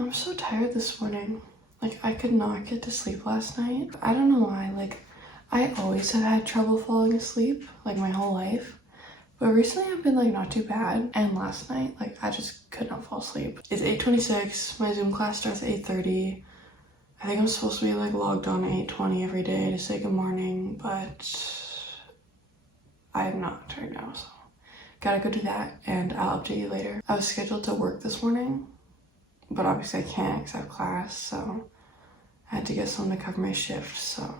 I'm so tired this morning. Like, I could not get to sleep last night. I don't know why. Like, I always have had trouble falling asleep, like my whole life. But recently I've been like not too bad. And last night, like, I just could not fall asleep. It's 8:26. My Zoom class starts at 8:30. I think I'm supposed to be like logged on at 8:20 every day to say good morning, but I am not right now, so gotta go do that and I'll update you later. I was scheduled to work this morning, but obviously I can't because I have class, so I had to get someone to cover my shift, so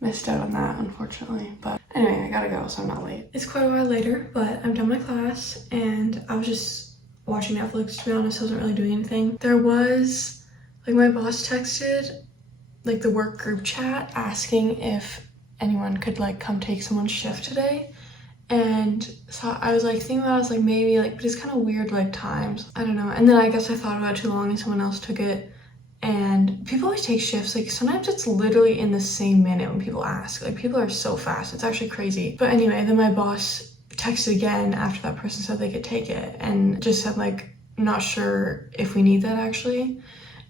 missed out on that, unfortunately. But anyway, I gotta go, so I'm not late. It's quite a while later, but I'm done my class, and I was just watching Netflix, to be honest. I wasn't really doing anything. There was, like, my boss texted, like, the work group chat asking if anyone could, like, come take someone's shift today. And so I was, like, thinking about it, I was, like, maybe, like, but it's kind of weird, like, times. I don't know. And then I guess I thought about it too long and someone else took it. And people always take shifts, like, sometimes it's literally in the same minute when people ask. Like, people are so fast, it's actually crazy. But anyway, then my boss texted again after that person said they could take it and just said, like, not sure if we need that actually.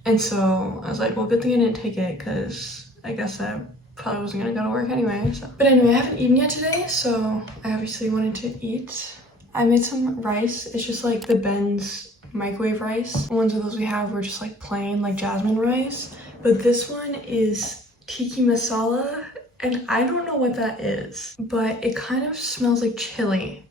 And so I was like, well, good thing I didn't take it, because I guess I probably wasn't gonna go to work anyway, so. But anyway, I haven't eaten yet today, so I obviously wanted to eat. I made some rice. It's just like the Ben's microwave rice. The ones of those we have were just like plain, like jasmine rice. But this one is tiki masala, and I don't know what that is, but it kind of smells like chili,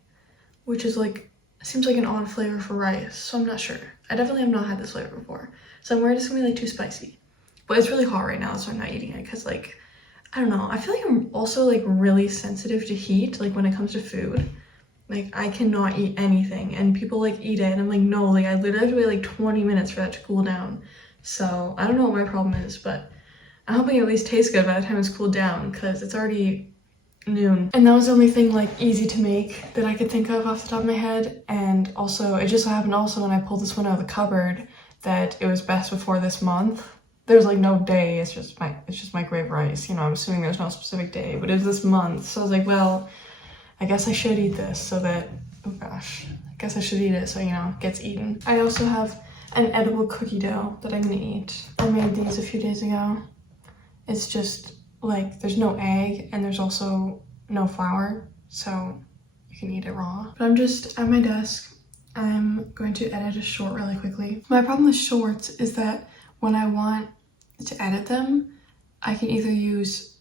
which is like, seems like an odd flavor for rice, so I'm not sure. I definitely have not had this flavor before, so I'm worried it's gonna be like too spicy. But it's really hot right now, so I'm not eating it, because like, I don't know, I feel like I'm also like really sensitive to heat, like when it comes to food. Like, I cannot eat anything, and people like eat it and I'm like, no, like I literally have to wait like 20 minutes for that to cool down. So I don't know what my problem is, but I'm hoping it at least tastes good by the time it's cooled down, because it's already noon. And that was the only thing like easy to make that I could think of off the top of my head. And also it just so happened also when I pulled this one out of the cupboard that it was best before this month. There's like no day, it's just microwave rice, you know. I'm assuming there's no specific day, but it's this month, so I was like, well, I guess I should eat this so that, oh gosh, I guess I should eat it so, you know, it gets eaten. I also have an edible cookie dough that I'm gonna eat. I made these a few days ago. It's just like, there's no egg and there's also no flour, so you can eat it raw. But I'm just at my desk. I'm going to edit a short really quickly. My problem with shorts is that when I want to edit them, I can either use,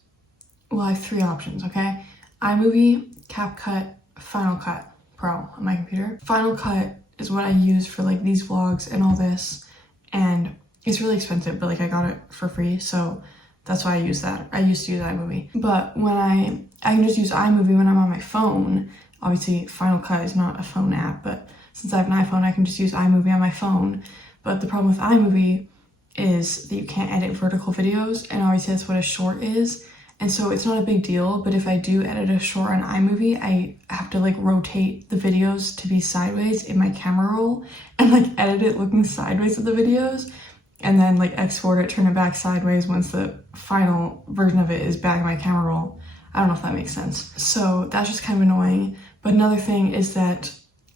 well, I have three options, okay? iMovie, CapCut, Final Cut Pro on my computer. Final Cut is what I use for like these vlogs and all this, and it's really expensive, but like I got it for free, so that's why I use that. I used to use iMovie, but when I can just use iMovie when I'm on my phone. Obviously Final Cut is not a phone app, but since I have an iPhone, I can just use iMovie on my phone. But the problem with iMovie is that you can't edit vertical videos, and obviously that's what a short is. And so it's not a big deal, but if I do edit a short on iMovie, I have to like rotate the videos to be sideways in my camera roll and like edit it looking sideways at the videos, and then like export it, turn it back sideways once the final version of it is back in my camera roll. I don't know if that makes sense. So that's just kind of annoying. But another thing is that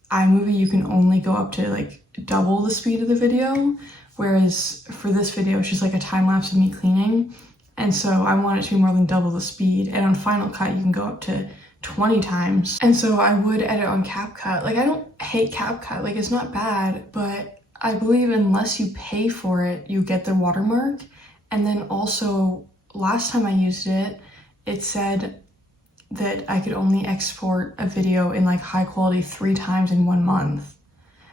iMovie, you can only go up to like double the speed of the video, whereas for this video, it's just like a time lapse of me cleaning. And so I want it to be more than double the speed. And on Final Cut, you can go up to 20 times. And so I would edit on CapCut. Like, I don't hate CapCut, like it's not bad, but I believe unless you pay for it, you get the watermark. And then also, last time I used it, it said that I could only export a video in like high quality 3 times in 1 month.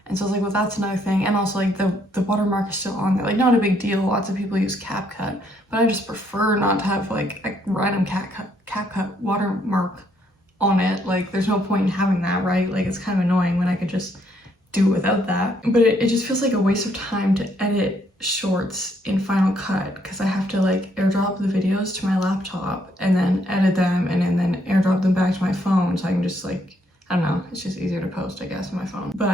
And so I was like, well, that's another thing. And also like the watermark is still on there. Like, not a big deal. Lots of people use CapCut, but I just prefer not to have like a random CapCut watermark on it. Like, there's no point in having that, right? Like, it's kind of annoying when I could just do it without that. But it just feels like a waste of time to edit shorts in Final Cut, because I have to like airdrop the videos to my laptop and then edit them and then airdrop them back to my phone, so I can just like, I don't know, it's just easier to post, I guess, on my phone. But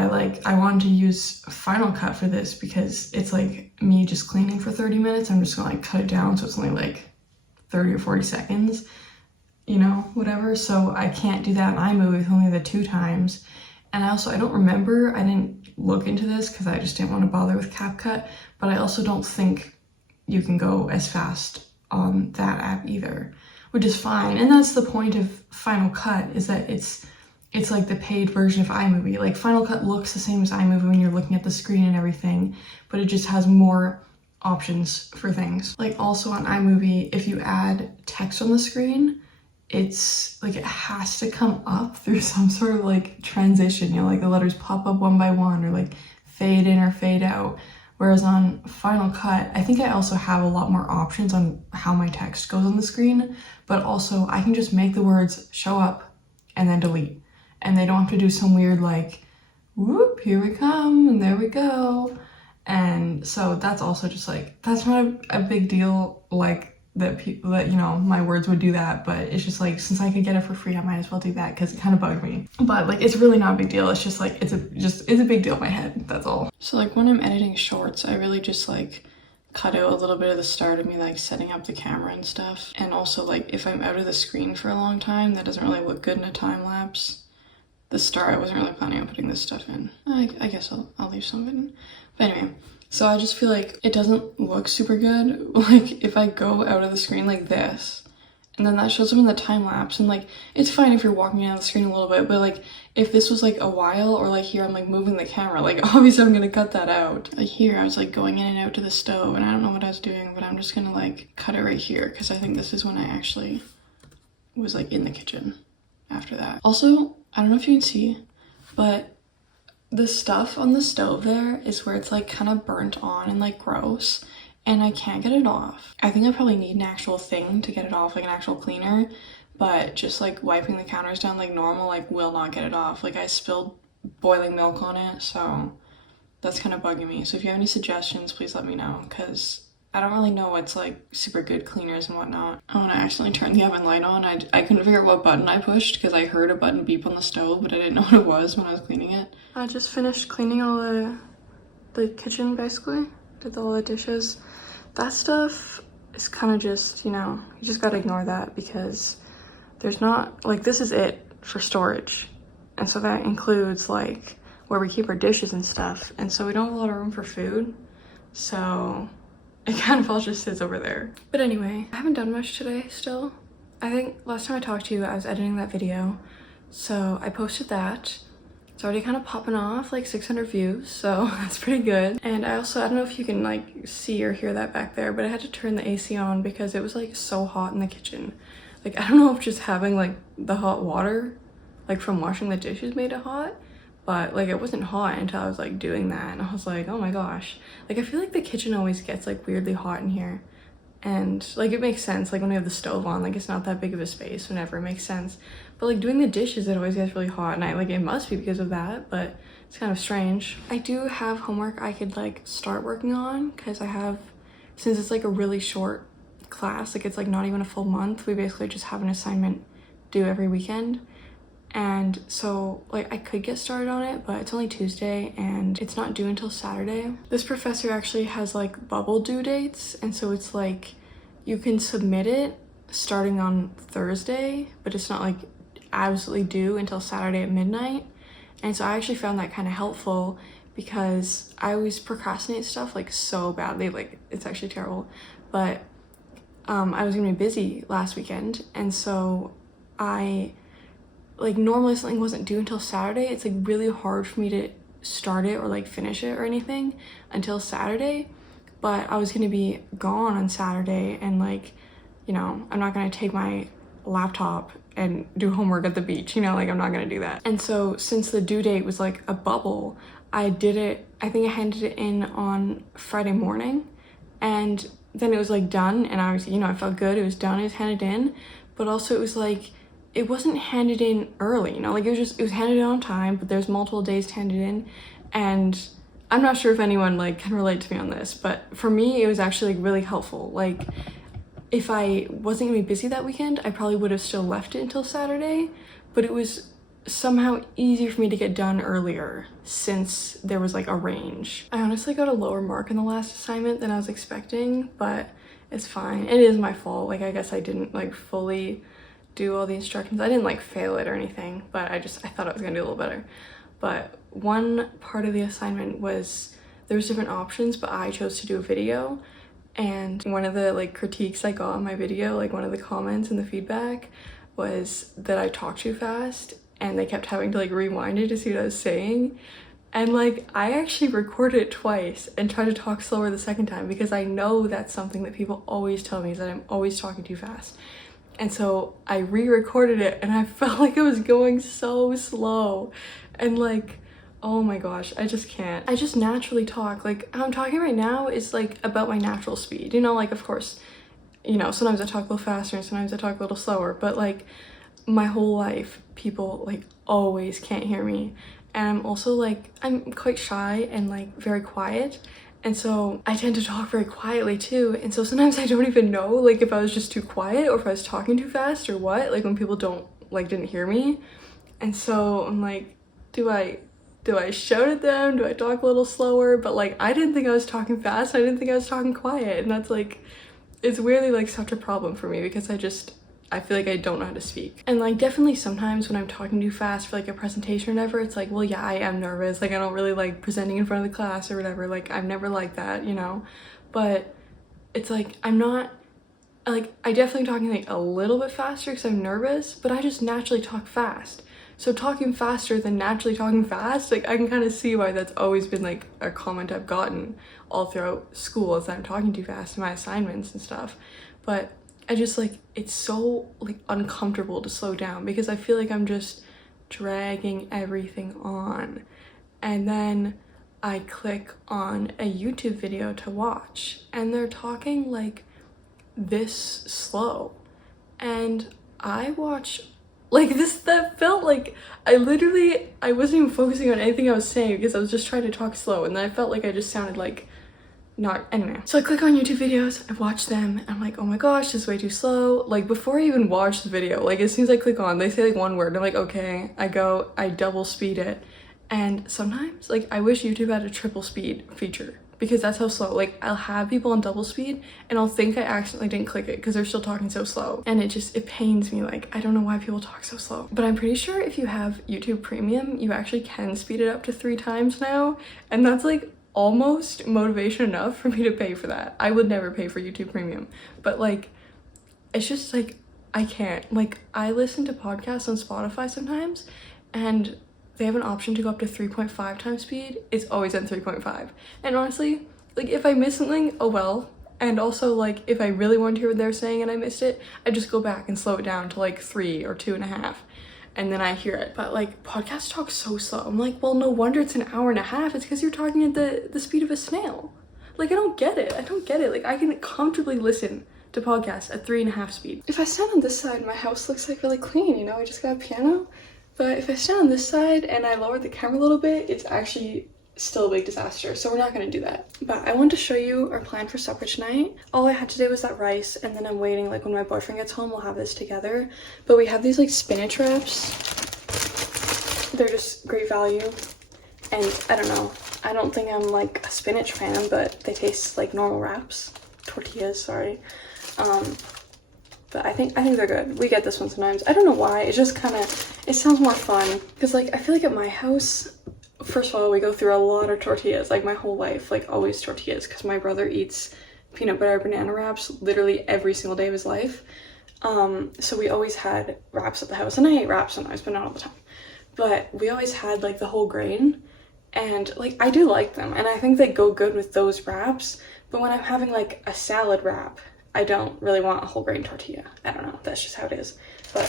I wanted to use Final Cut for this because it's like me just cleaning for 30 minutes. I'm just gonna like cut it down so it's only like 30 or 40 seconds, you know, whatever. So I can't do that in iMovie with only the 2 times. And I don't remember, I didn't look into this because I just didn't want to bother with CapCut, but I also don't think you can go as fast on that app either, which is fine. And that's the point of Final Cut, is that it's like the paid version of iMovie. Like Final Cut looks the same as iMovie when you're looking at the screen and everything, but it just has more options for things. Like also on iMovie, if you add text on the screen, it's like it has to come up through some sort of like transition, you know, like the letters pop up one by one or like fade in or fade out. Whereas on Final Cut, I think I also have a lot more options on how my text goes on the screen, but also I can just make the words show up and then delete. And they don't have to do some weird like, whoop, here we come, and there we go. And so that's also just like, that's not a big deal, like that people that, you know, my words would do that, but it's just like, since I could get it for free, I might as well do that because it kind of bugged me. But like, it's really not a big deal. It's just like, it's a big deal in my head, that's all. So like when I'm editing shorts, I really just like cut out a little bit of the start of me like setting up the camera and stuff. And also like if I'm out of the screen for a long time, that doesn't really look good in a time lapse. The start, I wasn't really planning on putting this stuff in. I guess I'll leave some of it in. But anyway, so I just feel like it doesn't look super good. Like if I go out of the screen like this, and then that shows up in the time lapse, and like it's fine if you're walking out of the screen a little bit, but like if this was like a while, or like here I'm like moving the camera, like obviously I'm gonna cut that out. Like here I was like going in and out to the stove, and I don't know what I was doing, but I'm just gonna like cut it right here because I think this is when I actually was like in the kitchen after that. Also, I don't know if you can see, but the stuff on the stove there is where it's like kind of burnt on and like gross, and I can't get it off. I think I probably need an actual thing to get it off, like an actual cleaner, but just like wiping the counters down like normal like will not get it off. Like I spilled boiling milk on it, so that's kind of bugging me. So if you have any suggestions, please let me know, because I don't really know what's like super good cleaners and whatnot. Oh, and I accidentally turned the oven light on. I couldn't figure out what button I pushed because I heard a button beep on the stove, but I didn't know what it was when I was cleaning it. I just finished cleaning all the kitchen basically. Did all the dishes. That stuff is kind of just, you know, you just gotta ignore that because there's not, like this is it for storage. And so that includes like where we keep our dishes and stuff. And so we don't have a lot of room for food. So it kind of all just sits over there. But anyway, I haven't done much today still. I think last time I talked to you, I was editing that video. So I posted that. It's already kind of popping off, like 600 views, so that's pretty good. And I don't know if you can like see or hear that back there, but I had to turn the AC on because it was like so hot in the kitchen. Like, I don't know if just having like the hot water, like from washing the dishes made it hot, but like it wasn't hot until I was like doing that, and I was like, oh my gosh. Like I feel like the kitchen always gets like weirdly hot in here, and like it makes sense, like when we have the stove on, like it's not that big of a space, whenever it makes sense. But like doing the dishes, it always gets really hot, and it must be because of that, but it's kind of strange. I do have homework I could like start working on, because I have, since it's like a really short class, like it's like not even a full month, we basically just have an assignment due every weekend. And so like I could get started on it, but it's only Tuesday and it's not due until Saturday. This professor actually has like bubble due dates, and so it's like you can submit it starting on Thursday, but it's not like absolutely due until Saturday at midnight. And so I actually found that kind of helpful because I always procrastinate stuff like so badly, like it's actually terrible. But I was gonna be busy last weekend, and so normally something wasn't due until Saturday. It's like really hard for me to start it or like finish it or anything until Saturday, but I was gonna be gone on Saturday, and like, you know, I'm not gonna take my laptop and do homework at the beach, you know, like I'm not gonna do that. And so since the due date was like a bubble, I think I handed it in on Friday morning, and then it was like done, and I was, you know, I felt good, it was done, it was handed in, but also it was like, it wasn't handed in early, you know, like it was handed in on time, but there's multiple days to hand it in. And I'm not sure if anyone like can relate to me on this, but for me, it was actually like really helpful. Like if I wasn't gonna be busy that weekend, I probably would have still left it until Saturday, but it was somehow easier for me to get done earlier since there was like a range. I honestly got a lower mark in the last assignment than I was expecting, but it's fine. It is my fault. Like I guess I didn't like fully do all the instructions. I didn't like fail it or anything, but I thought I was gonna do a little better. but one part of the assignment was there was different options, but I chose to do a video. And one of the like critiques I got on my video, like one of the comments and the feedback, was that I talked too fast, and they kept having to like rewind it to see what I was saying. And like I actually recorded it twice and tried to talk slower the second time, because I know that's something that people always tell me, is that I'm always talking too fast. And so I re-recorded it, and I felt like I was going so slow, and like, oh my gosh, I just can't. I just naturally talk. Like how I'm talking right now is like about my natural speed, you know, like of course, you know, sometimes I talk a little faster and sometimes I talk a little slower, but like my whole life people like always can't hear me. And I'm also like, I'm quite shy and like very quiet, and so I tend to talk very quietly too, and so sometimes I don't even know like if I was just too quiet or if I was talking too fast or what, like when people didn't hear me. And so I'm like, do I shout at them? Do I talk a little slower? But like I didn't think I was talking fast, I didn't think I was talking quiet, and that's like, it's weirdly like such a problem for me, because I feel like I don't know how to speak. And like definitely sometimes when I'm talking too fast for like a presentation or whatever, it's like, well yeah, I am nervous, like I don't really like presenting in front of the class or whatever, like I've never liked that, you know. But it's like I'm not, like I definitely talking like a little bit faster because I'm nervous, but I just naturally talk fast. So talking faster than naturally talking fast, like I can kind of see why that's always been like a comment I've gotten all throughout school, is that I'm talking too fast in my assignments and stuff. But I just like, it's so like uncomfortable to slow down, because I feel like I'm just dragging everything on. And then I click on a YouTube video to watch, and they're talking like this slow, and I watch like this, that felt like I wasn't even focusing on anything I was saying, because I was just trying to talk slow, and then I felt like I just sounded like not, anyway. So I click on YouTube videos, I watch them, and I'm like, oh my gosh, this is way too slow. Like before I even watch the video, like as soon as I click on, they say like one word, and I'm like, okay. I double speed it, and sometimes like I wish YouTube had a triple speed feature, because that's how slow, like I'll have people on double speed and I'll think I accidentally didn't click it because they're still talking so slow, and it pains me. Like I don't know why people talk so slow, but I'm pretty sure if you have YouTube Premium, you actually can speed it up to 3 times now, and that's like almost motivation enough for me to pay for that. I would never pay for YouTube Premium, but like it's just like I can't. Like I listen to podcasts on Spotify sometimes, and they have an option to go up to 3.5 times speed. It's always at 3.5. And honestly, like if I miss something, oh well. And also like if I really want to hear what they're saying and I missed it, I just go back and slow it down to like 3 or 2.5. And then I hear it. But like podcasts talk so slow. I'm like, well, no wonder it's an hour and a half. It's because you're talking at the speed of a snail. Like I don't get it. Like I can comfortably listen to podcasts at 3.5 speed. If I stand on this side, my house looks like really clean, you know, I just got a piano. But if I stand on this side and I lower the camera a little bit, it's actually still a big disaster, so we're not gonna do that. But I want to show you our plan for supper tonight. All I had today was that rice, and then I'm waiting, like when my boyfriend gets home, we'll have this together. But we have these like spinach wraps. They're just great value, and I don't know, I don't think I'm like a spinach fan, but they taste like normal wraps. Tortillas, sorry. But I think they're good. We get this one sometimes. I don't know why, it just kind of, it sounds more fun. Because like I feel like at my house, first of all, we go through a lot of tortillas, like my whole life, like always tortillas, because my brother eats peanut butter banana wraps literally every single day of his life. So we always had wraps at the house, and I ate wraps sometimes, but not all the time. But we always had like the whole grain, and like I do like them, and I think they go good with those wraps. But when I'm having like a salad wrap, I don't really want a whole grain tortilla. I don't know, that's just how it is. But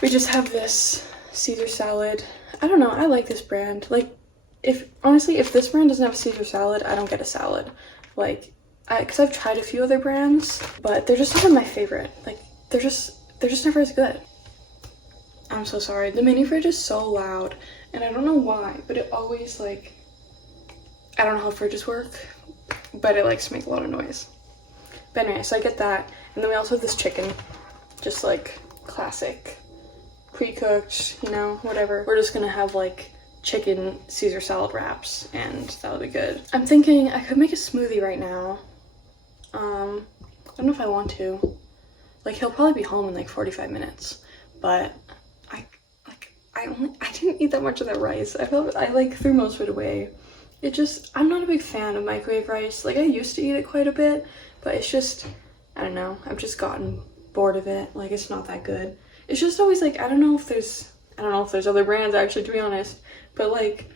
we just have this Caesar salad. I don't know, I like this brand. Like, honestly, if this brand doesn't have a Caesar salad, I don't get a salad. Like, because I've tried a few other brands, but they're just not my favorite. Like, they're just never as good. I'm so sorry. The mini fridge is so loud, and I don't know why, but it always like, I don't know how fridges work, but it likes to make a lot of noise. But anyway, so I get that, and then we also have this chicken, just like classic, pre-cooked, you know, whatever. We're just gonna have like chicken Caesar salad wraps, and that'll be good. I'm thinking I could make a smoothie right now. I don't know if I want I didn't eat that much of that rice. I like threw most of it away. I'm not a big fan of microwave rice. Like I used to eat it quite a bit, but it's just, I don't know, I've just gotten bored of it. Like it's not that good. It's just always like, I don't know if there's other brands actually, to be honest, but like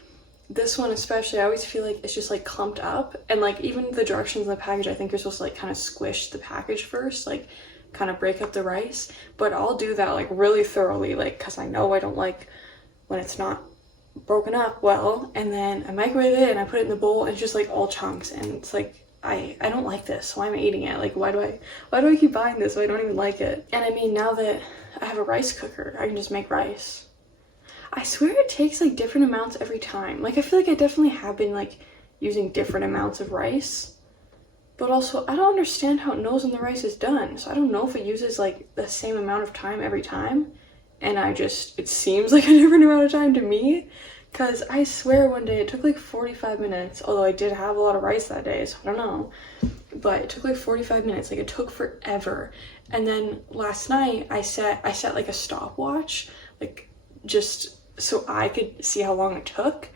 this one especially, I always feel like it's just like clumped up, and like even the directions in the package, I think you're supposed to like kind of squish the package first, like kind of break up the rice, but I'll do that like really thoroughly, like because I know I don't like when it's not broken up well, and then I microwave it and I put it in the bowl and it's just like all chunks, and it's like I don't like this. Why am I eating it? Like why do I keep buying this if I don't even like it? And I mean, now that I have a rice cooker, I can just make rice. I swear it takes like different amounts every time. Like I feel like I definitely have been like using different amounts of rice, but also I don't understand how it knows when the rice is done. So I don't know if it uses like the same amount of time every time, and it seems like a different amount of time to me, because I swear one day it took like 45 minutes, although I did have a lot of rice that day, so I don't know, but it took like 45 minutes. Like it took forever. And then last night I set like a stopwatch, like just so I could see how long it took.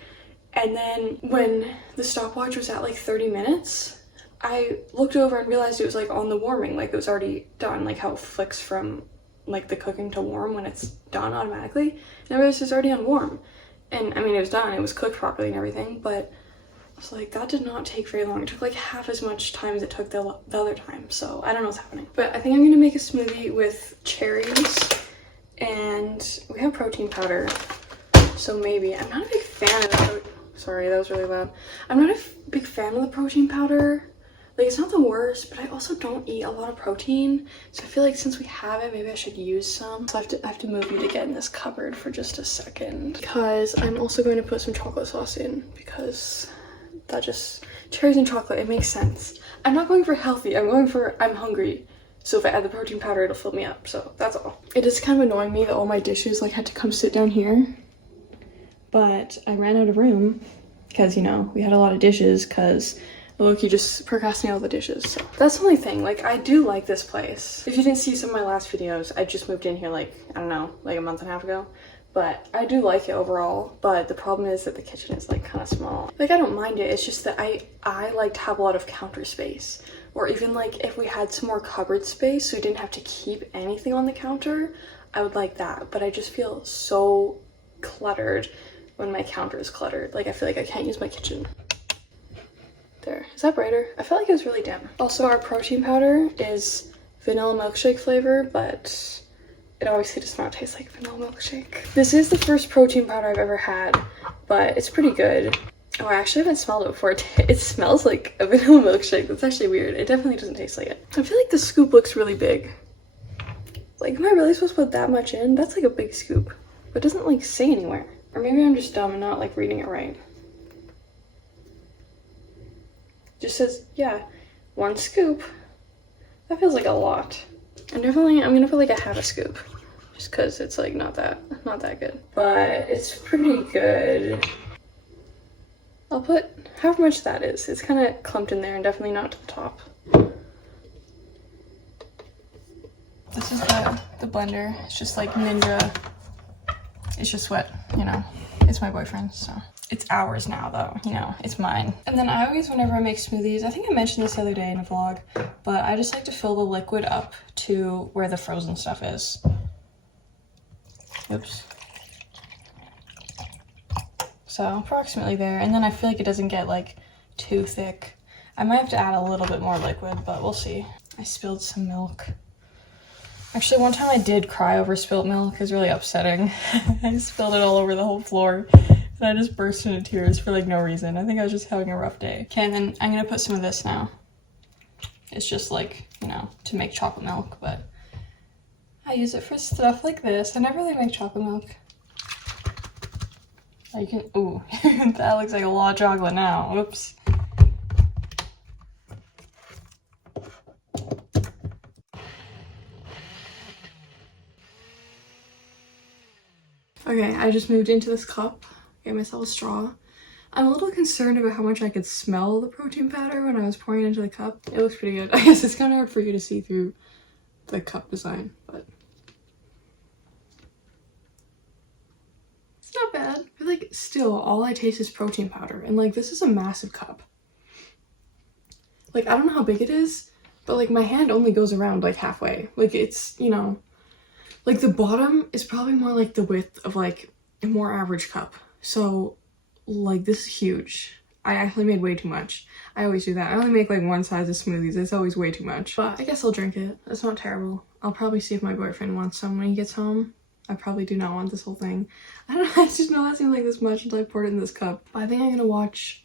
And then when the stopwatch was at like 30 minutes, I looked over and realized it was like on the warming, like it was already done, like how it flicks from like the cooking to warm when it's done automatically. And I realized it was already on warm. And I mean, it was done, it was cooked properly and everything, but I was like, that did not take very long. It took like half as much time as it took the other time. So I don't know what's happening. But I think I'm gonna make a smoothie with cherries, and we have protein powder. So maybe, I'm not a big fan of the, sorry, that was really loud. I'm not a big fan of the protein powder. Like it's not the worst, but I also don't eat a lot of protein. So I feel like since we have it, maybe I should use some. So I have to move you to get in this cupboard for just a second, because I'm also going to put some chocolate sauce in, because that just, cherries and chocolate, it makes sense. I'm not going for healthy, I'm hungry. So if I add the protein powder, it'll fill me up. So that's all. It is kind of annoying me that all my dishes like had to come sit down here. But I ran out of room because, you know, we had a lot of dishes because Loki just procrastinated all the dishes. So that's the only thing. Like, I do like this place. If you didn't see some of my last videos, I just moved in here like, I don't know, like a month and a half ago. But I do like it overall. But the problem is that the kitchen is like kind of small. Like, I don't mind it. It's just that I like to have a lot of counter space. Or even like if we had some more cupboard space so we didn't have to keep anything on the counter, I would like that. But I just feel so cluttered when my counter is cluttered. Like I feel like I can't use my kitchen. There, is that brighter? I felt like it was really dim. Also, our protein powder is vanilla milkshake flavor, but it obviously does not taste like vanilla milkshake. This is the first protein powder I've ever had, but it's pretty good. Oh, I actually haven't smelled it before. It smells like a vanilla milkshake. That's actually weird. It definitely doesn't taste like it. I feel like the scoop looks really big. Like, am I really supposed to put that much in? That's like a big scoop, but it doesn't like say anywhere. Or maybe I'm just dumb and not like reading it right. It just says, yeah, 1 scoop. That feels like a lot. And definitely, I'm gonna put like a half a scoop, just cause it's like not that good. But it's pretty good. I'll put however much that is. It's kind of clumped in there and definitely not to the top. This is the blender. It's just like Ninja. It's just what, you know, it's my boyfriend's, so. It's ours now though, you know, it's mine. And then I always, whenever I make smoothies, I think I mentioned this the other day in a vlog, but I just like to fill the liquid up to where the frozen stuff is. Oops. So approximately there, and then I feel like it doesn't get like too thick. I might have to add a little bit more liquid, but we'll see. I spilled some milk. Actually, one time I did cry over spilt milk. It was really upsetting. I spilled it all over the whole floor, and I just burst into tears for like no reason. I think I was just having a rough day. Okay, and then I'm gonna put some of this now. It's just like, you know, to make chocolate milk, but I use it for stuff like this. I never really make chocolate milk. You can, ooh, that looks like a lot of chocolate now. Whoops. Okay, I just moved into this cup, gave myself a straw. I'm a little concerned about how much I could smell the protein powder when I was pouring it into the cup. It looks pretty good. I guess it's kind of hard for you to see through the cup design, but. not bad. But like still all I taste is protein powder, and like this is a massive cup. Like I don't know how big it is, but like my hand only goes around like halfway. Like it's, you know, like the bottom is probably more like the width of like a more average cup. So like this is huge. I actually made way too much. I always do that. I only make like one size of smoothies. It's always way too much. But I guess I'll drink it. It's not terrible. I'll probably see if my boyfriend wants some when he gets home. I probably do not want this whole thing. I don't know, I just know it seemed like this much until I poured it in this cup. But I think I'm gonna watch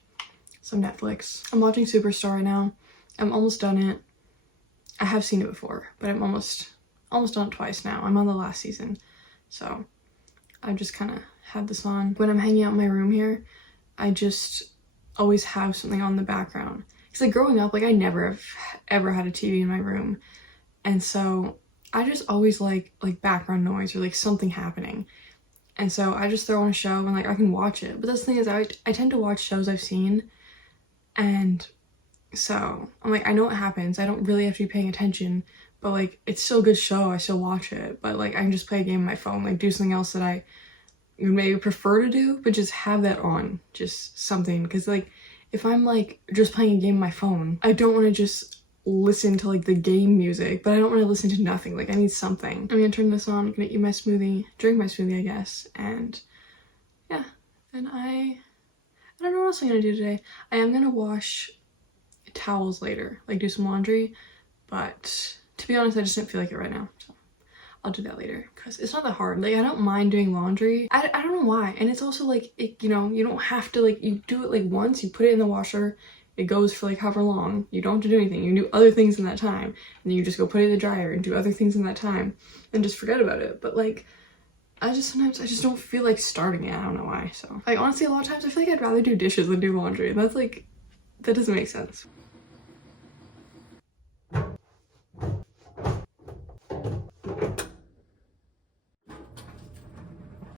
some Netflix. I'm watching Superstar right now. I'm almost done it. I have seen it before, but I'm almost done it twice now. I'm on the last season. So I just kind of had this on. When I'm hanging out in my room here, I just always have something on the background. Because like growing up, like I never have ever had a TV in my room. And so I just always like background noise or like something happening. And so I just throw on a show and like I can watch it. But that's the thing is I tend to watch shows I've seen. And so I'm like, I know what happens. I don't really have to be paying attention. But like it's still a good show. I still watch it. But like I can just play a game on my phone. Like do something else that I would maybe prefer to do. But just have that on. Just something. Because like if I'm like just playing a game on my phone, I don't want to just listen to like the game music, but I don't want to listen to nothing. Like I need something. I'm gonna turn this on, I'm gonna eat my smoothie, drink my smoothie I guess, and yeah. And I don't know what else I'm gonna do today. I am gonna wash towels later, like do some laundry, but to be honest I just didn't feel like it right now, so I'll do that later because it's not that hard. Like I don't mind doing laundry. I don't know why. And it's also like it, you know, you don't have to like, you do it like once, you put it in the washer, it goes for like however long. You don't have to do anything. You can do other things in that time. And then you just go put it in the dryer and do other things in that time and just forget about it. But like, sometimes I just don't feel like starting it. I don't know why. So like honestly, a lot of times I feel like I'd rather do dishes than do laundry. And that's like, that doesn't make sense.